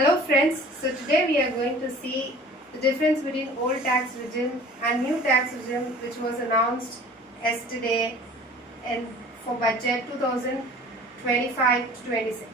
Hello friends, so today we are going to see the difference between old tax regime and new tax regime which was announced yesterday and for budget 2025 to 26.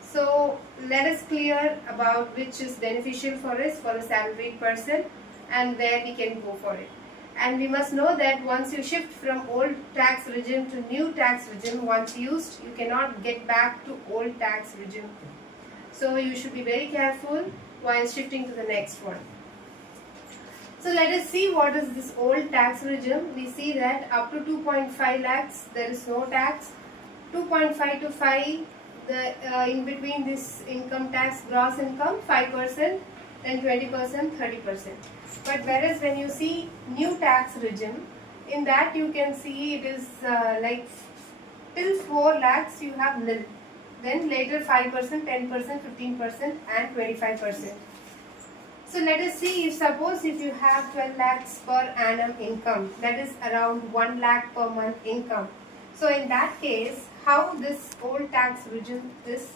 So let us clear about which is beneficial for us for a salaried person and where we can go for it. And we must know that once you shift from old tax regime to new tax regime, once used, you cannot get back to old tax regime. So you should be very careful while shifting to the next one. So let us see what is this old tax regime. We see that up to 2.5 lakhs there is no tax. 2.5 to 5, in between this income tax, gross income 5%, then 20%, 30%. But whereas when you see new tax regime, in that you can see it is like till 4 lakhs you have nil. Then later 5%, 10%, 15% and 25%. So let us see, if suppose if you have 12 lakhs per annum income, that is around 1 lakh per month income. So in that case, how this old tax regime is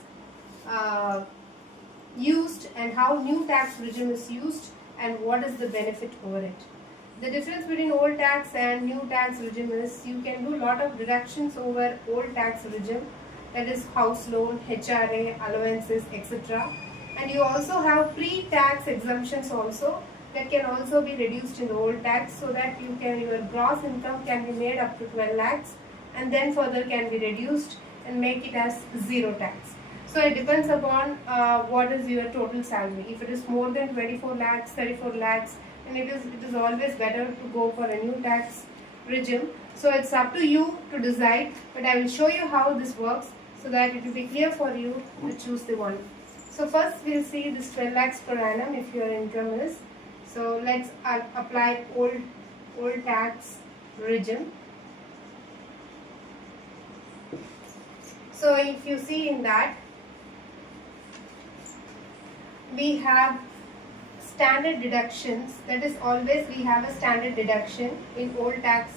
used and how new tax regime is used and what is the benefit over it. The difference between old tax and new tax regime is you can do lot of deductions over old tax regime, that is house loan, HRA, allowances, etc. And you also have pre-tax exemptions also that can also be reduced in the old tax, so that you can, your gross income can be made up to 12 lakhs and then further can be reduced and make it as zero tax. So it depends upon what is your total salary. If it is more than 24 lakhs, 34 lakhs, and it is always better to go for a new tax regime. So it's up to you to decide, but I will show you how this works so that it will be clear for you to choose the one. So first we'll see this 12 lakhs per annum if your income is. So let's apply old tax regime. So if you see in that, we have standard deductions, that is always we have a standard deduction in old tax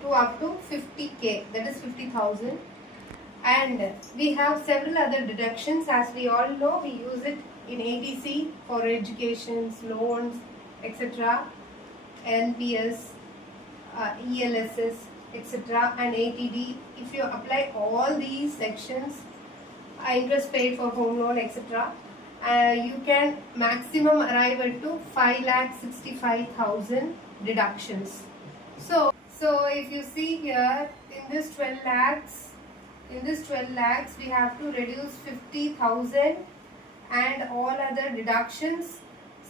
to up to 50k, that is 50,000. And we have several other deductions. As we all know, we use it in ATC for educations, loans, etc., NPS, ELSS, etc., and ATD. If you apply all these sections, interest paid for home loan, etc., you can maximum arrive at to 5,65,000 deductions. So if you see here, in this 12 lakhs, we have to reduce 50,000 and all other deductions.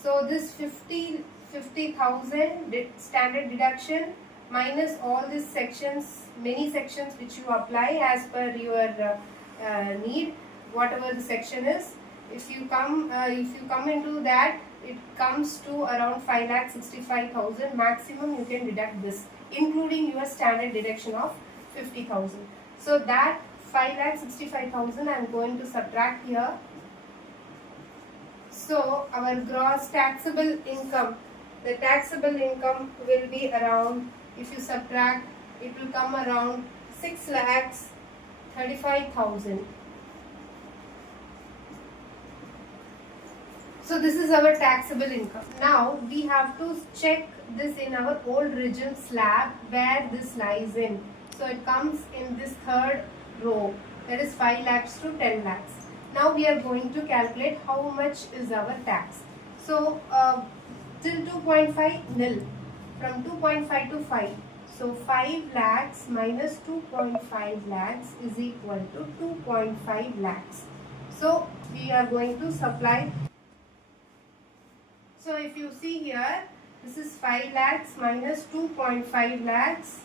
So this 50,000 standard deduction minus all these sections, many sections which you apply as per your need, whatever the section is. If you come into that, it comes to around 5,65,000 maximum you can deduct this, including your standard deduction of 50,000. So that 5,65,000 I am going to subtract here. So our gross taxable income, the taxable income will be around, if you subtract, it will come around 6,35,000. So this is our taxable income. Now we have to check this in our old regime slab where this lies in. So it comes in this third row, that is 5 lakhs to 10 lakhs. Now we are going to calculate how much is our tax. So till 2.5 nil, from 2.5 to 5. So 5 lakhs minus 2.5 lakhs is equal to 2.5 lakhs. So we are going to supply. So if you see here, this is 5 lakhs minus 2.5 lakhs.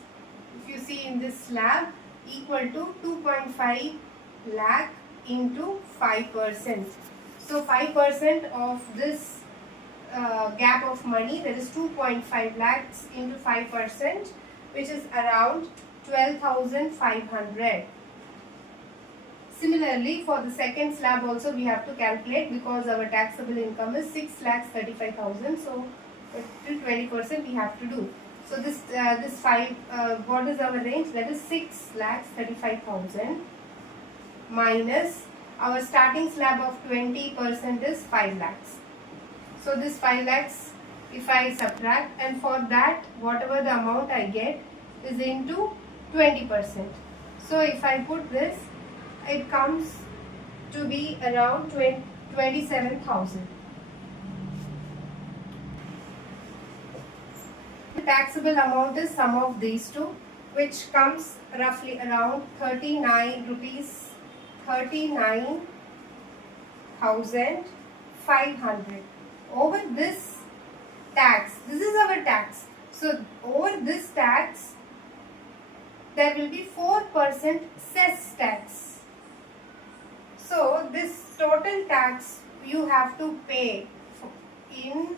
If you see in this slab, equal to 2.5 lakh into 5%. So 5% of this gap of money, that is 2.5 lakhs into 5%, which is around 12,500. Similarly, for the second slab also we have to calculate, because our taxable income is 6,35,000. So till 20% we have to do. So this what is our range? That is 6,35,000 minus our starting slab of 20% is 5 lakhs. So this 5 lakhs, if I subtract, and for that whatever the amount I get is into 20%. So if I put this, it comes to be around 27,000. The taxable amount is sum of these two, which comes roughly around 39 rupees, 39,500. Over this tax, this is our tax. So over this tax, there will be 4% cess tax. So this total tax you have to pay in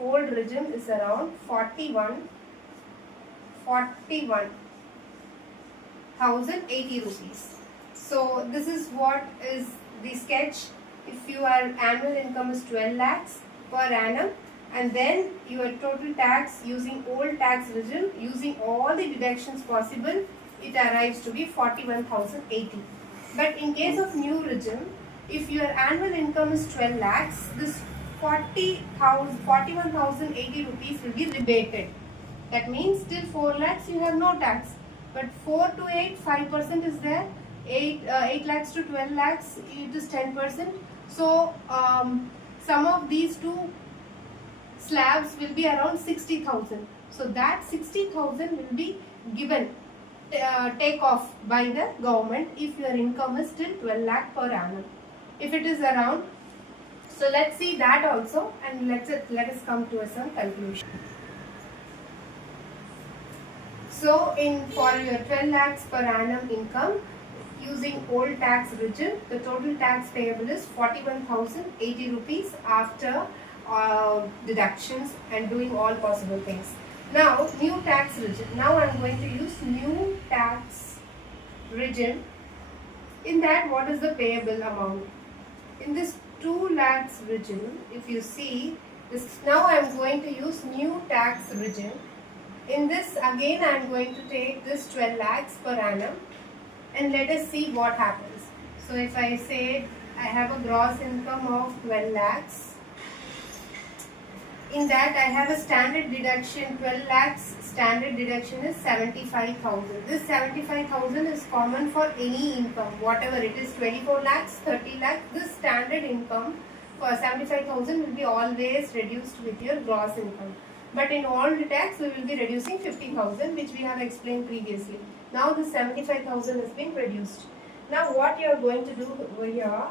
old regime is around 41,080 rupees. So this is what is the sketch. If your annual income is 12 lakhs per annum, and then your total tax using old tax regime, using all the deductions possible, it arrives to be 41,080. But in case of new regime, if your annual income is 12 lakhs, this 41,080 rupees will be rebated. That means till 4 lakhs you have no tax. But 4 to 8, 5% is there. 8 lakhs to 12 lakhs, it is 10%. So sum of these two slabs will be around 60,000. So that 60,000 will be given, take off by the government if your income is still 12 lakh per annum. If it is around, so let's see that also, and let us come to some conclusion. So for your 12 lakhs per annum income, using old tax regime, the total tax payable is 41,080 rupees after deductions and doing all possible things. Now new tax regime. Now I am going to use new tax regime. In that, what is the payable amount? In this 2 lakhs regime, if you see this, now I am going to use new tax regime. In this again I am going to take this 12 lakhs per annum, and let us see what happens. So if I say I have a gross income of 12 lakhs, in that I have a standard deduction, 12 lakhs standard deduction is 75,000. This 75,000 is common for any income, whatever it is, 24 lakhs, 30 lakhs, this standard income for 75,000 will be always reduced with your gross income. But in old tax we will be reducing 50,000, which we have explained previously. Now the 75,000 is being reduced. Now what you are going to do over here,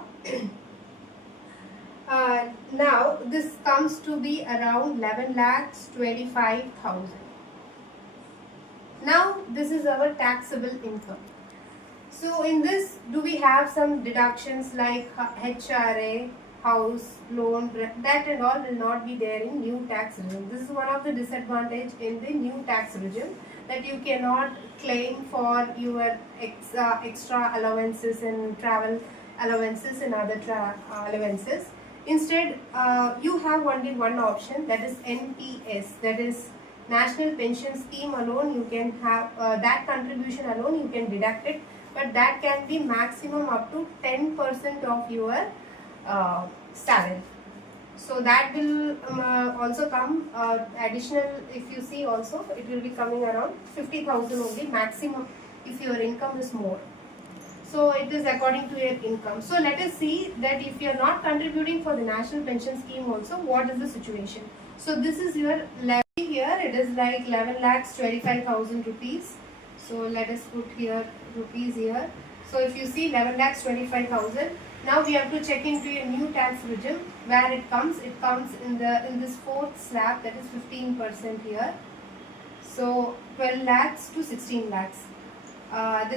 now this comes to be around 11 lakhs 25,000. Now this is our taxable income. So in this, do we have some deductions like HRA, house loan, that and all will not be there in new tax regime. This is one of the disadvantage in the new tax regime, that you cannot claim for your extra allowances and travel allowances and other allowances. Instead, you have only one option, that is NPS, that is National Pension Scheme alone. You can have that contribution alone, you can deduct it, but that can be maximum up to 10% of your salary. So that will also come additional. If you see also, it will be coming around 50,000 only maximum if your income is more. So it is according to your income. So let us see that if you are not contributing for the National Pension Scheme also, what is the situation. So this is your levy here. It is like 11 lakhs 25,000 rupees. So let us put here rupees here. So if you see 11 lakhs 25,000. Now we have to check into a new tax regime where it comes. It comes in this fourth slab, that is 15% here. So 12 lakhs to 16 lakhs. That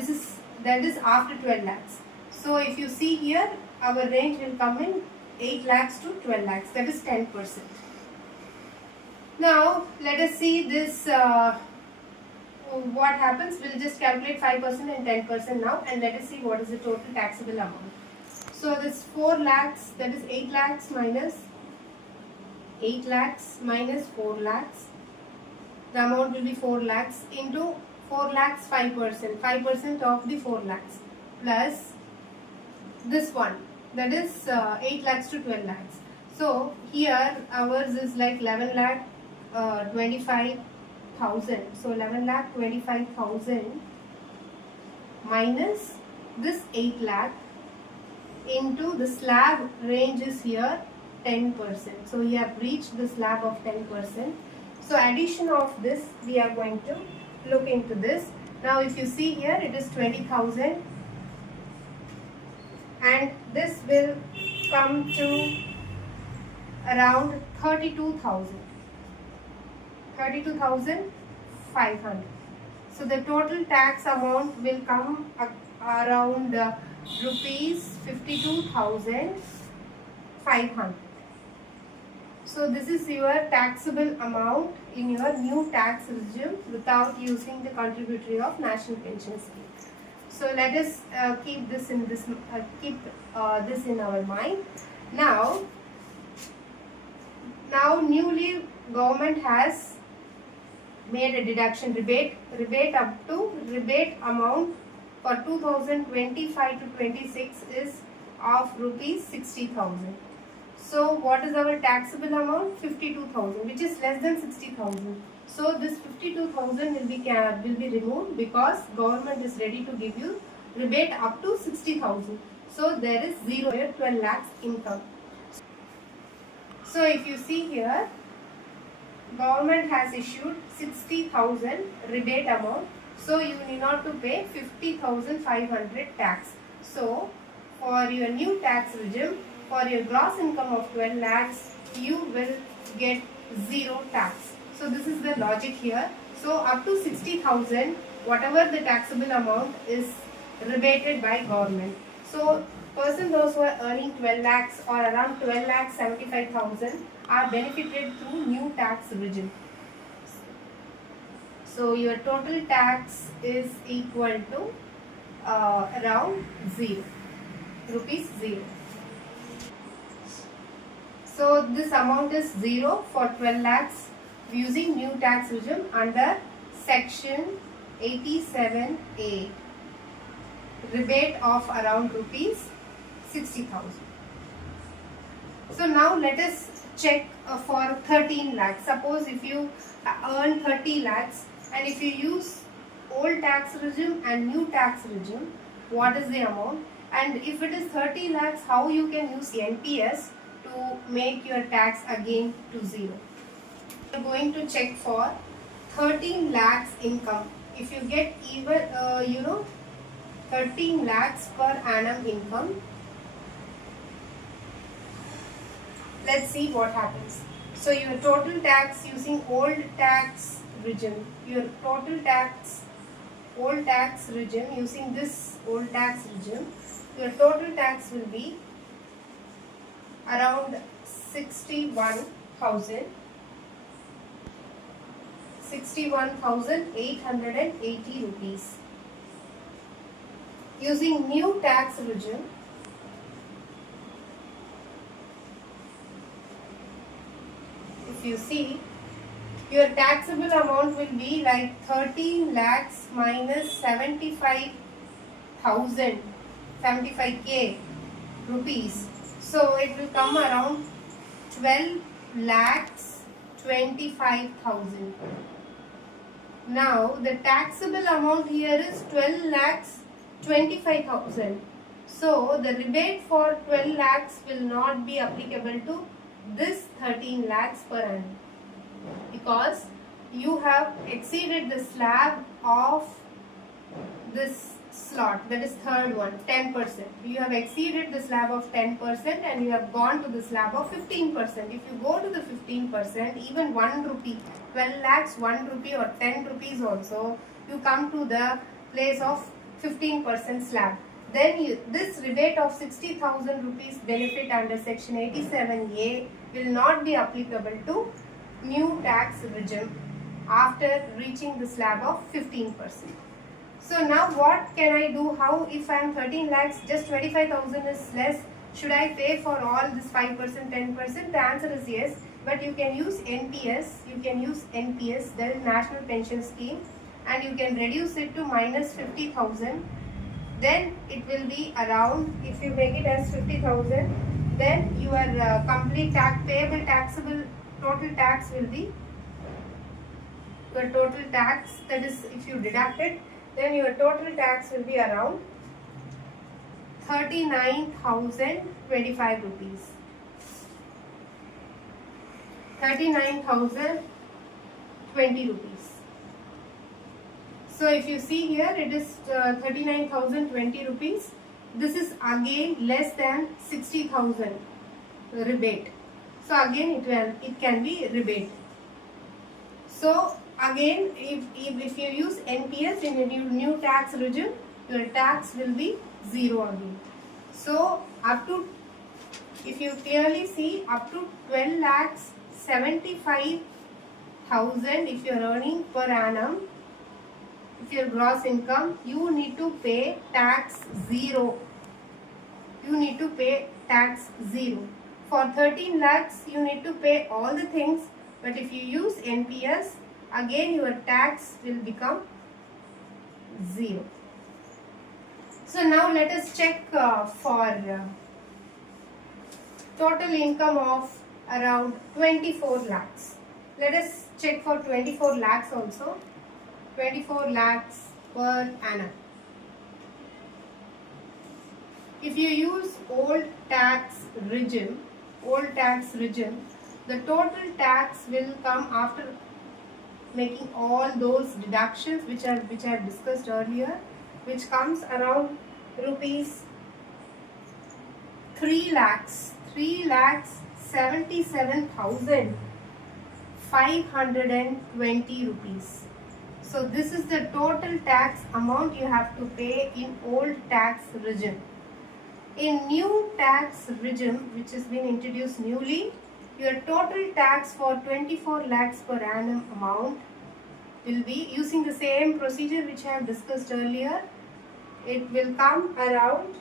is after 12 lakhs. So if you see here, our range will come in 8 lakhs to 12 lakhs. That is 10%. Now let us see this. What happens? We'll just calculate 5% and 10% now, and let us see what is the total taxable amount. So this 4 lakhs, that is 8 lakhs minus 4 lakhs. The amount will be 4 lakhs into 4 lakhs 5%. 5% of the 4 lakhs plus this one, that is 8 lakhs to 12 lakhs. So here ours is like 11 lakh 25,000. So 11 lakh 25,000 minus this 8 lakh into the slab range is here 10%. So we have reached the slab of 10%. So addition of this, we are going to look into this. Now if you see here, it is 20,000 and this will come to around 32,500. So the total tax amount will come around rupees 52,500. So this is your taxable amount in your new tax regime without using the contributory of National Pension Scheme. So let us keep this in our mind. Now newly government has made a deduction rebate amount for 2025 to 26 is of rupees 60,000. So what is our taxable amount? 52,000, which is less than 60,000. So this 52,000 will be removed because government is ready to give you rebate up to 60,000. So there is 12 lakhs income. So if you see here, government has issued 60,000 rebate amount. So you need not to pay 50,500 tax. So for your new tax regime, for your gross income of 12 lakhs, you will get 0 tax. So this is the logic here. So up to 60,000, whatever the taxable amount is rebated by government. So person those who are earning 12 lakhs or around 12 lakhs 75,000 are benefited through new tax regime. So your total tax is equal to around 0 rupees 0. So this amount is 0 for 12 lakhs using new tax regime under section 87A, rebate of around rupees 60,000. So now let us check for 13 lakhs. Suppose if you earn 30 lakhs and if you use old tax regime and new tax regime, what is the amount? And if it is 30 lakhs, how you can use NPS to make your tax again to 0. We are going to check for 13 lakhs income. If you get even 13 lakhs per annum income, let's see what happens. So your total tax using old tax regime, your total tax old tax regime using this old tax regime, your total tax will be around 61,880 rupees. Using new tax regime, if you see, your taxable amount will be like 13 lakhs minus 75k rupees. So it will come around 12 lakhs 25,000. Now the taxable amount here is 12 lakhs 25,000. So the rebate for 12 lakhs will not be applicable to this 13 lakhs per annum because you have exceeded the slab of this slot, that is third one, 10%. You have exceeded the slab of 10% and you have gone to the slab of 15%. If you go to the 15%, even 1 rupee, 12 lakhs, 1 rupee or 10 rupees also, you come to the place of 15% slab. Then this rebate of 60,000 rupees benefit under section 87A will not be applicable to new tax regime after reaching the slab of 15%. So now what can I do? How if I am 13 lakhs, just 25,000 is less, should I pay for all this 5%, 10%? The answer is yes, but you can use NPS, that is National Pension Scheme, and you can reduce it to minus 50,000 then it will be around, if you make it as 50,000, then your complete payable taxable total tax will be, your total tax, that is if you deduct it, then your total tax will be around 39,025 rupees. 39,020 rupees. So if you see here, it is 39,020 rupees. This is again less than 60,000 rebate. So again it can be rebate. So again, if you use NPS in a new tax regime, your tax will be 0 again. So up to, if you clearly see, up to 12,75,000 if you are earning per annum, if your gross income, you need to pay tax 0. You need to pay tax 0. For 13 lakhs, you need to pay all the things, but if you use NPS, again your tax will become 0. So now let us check for total income of around 24 lakhs. Let us check for 24 lakhs also. 24 lakhs per annum. If you use old tax regime, the total tax will come after making all those deductions which I have discussed earlier, which comes around rupees 3,77,520 rupees. So this is the total tax amount you have to pay in old tax regime. In new tax regime, which has been introduced newly, your total tax for 24 lakhs per annum amount will be, using the same procedure which I have discussed earlier, it will come around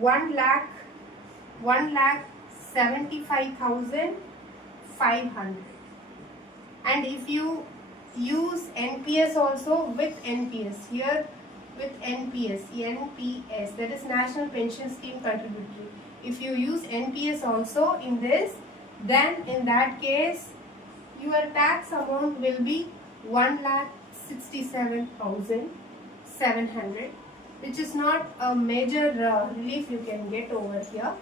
1,75,500. And if you use NPS also, with NPS here, with NPS, that is National Pension Scheme Contributory. If you use NPS also in this, then in that case your tax amount will be 1,67,700, which is not a major relief you can get over here.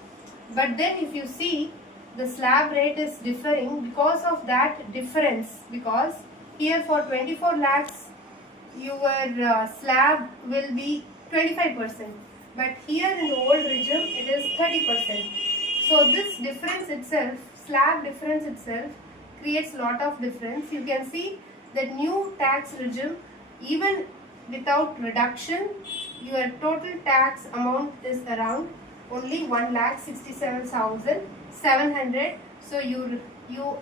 But then if you see, the slab rate is differing because of that difference, because here for 24 lakhs your slab will be 25%, but here in the old regime it is 30%. So this difference itself, slab difference itself, creates lot of difference. You can see that new tax regime, even without reduction, your total tax amount is around only 1,67,700. So you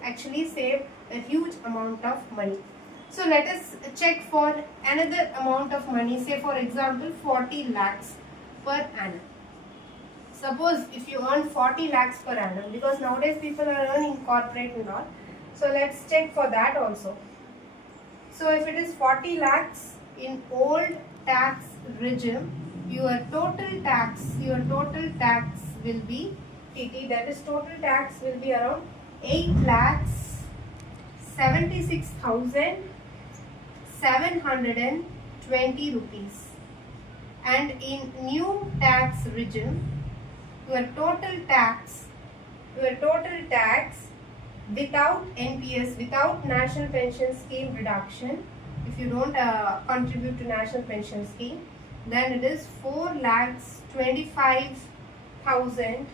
actually save a huge amount of money. So let us check for another amount of money, say for example 40 lakhs per annum. Suppose if you earn 40 lakhs per annum, because nowadays people are earning corporate and all. So let's check for that also. So if it is 40 lakhs in old tax regime, your total tax will be TT, that is total tax will be around 8,76,720 rupees. And in new tax regime, your total tax without NPS, without National Pension Scheme reduction, if you don't contribute to National Pension Scheme, then it is 4,25,100.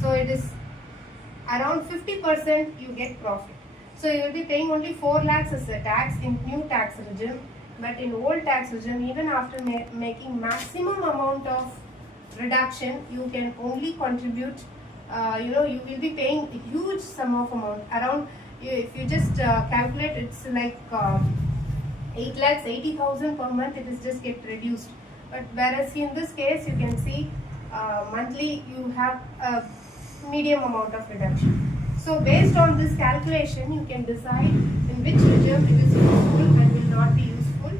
So it is around 50% you get profit. So you will be paying only 4 lakhs as a tax in new tax regime, but in old tax regime, even after making maximum amount of reduction, you can only contribute, you will be paying a huge sum of amount around, if you just calculate, it's like 8,80,000 per month, it is just get reduced. But whereas in this case, you can see monthly you have a medium amount of reduction. So based on this calculation, you can decide in which regime it is useful and will not be useful.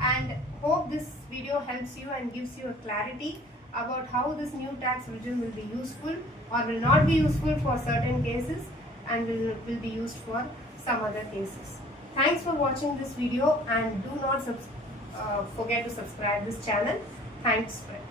And hope this video helps you and gives you a clarity about how this new tax regime will be useful or will not be useful for certain cases and will be used for some other cases. Thanks for watching this video and do not forget to subscribe this channel. Thanks friends.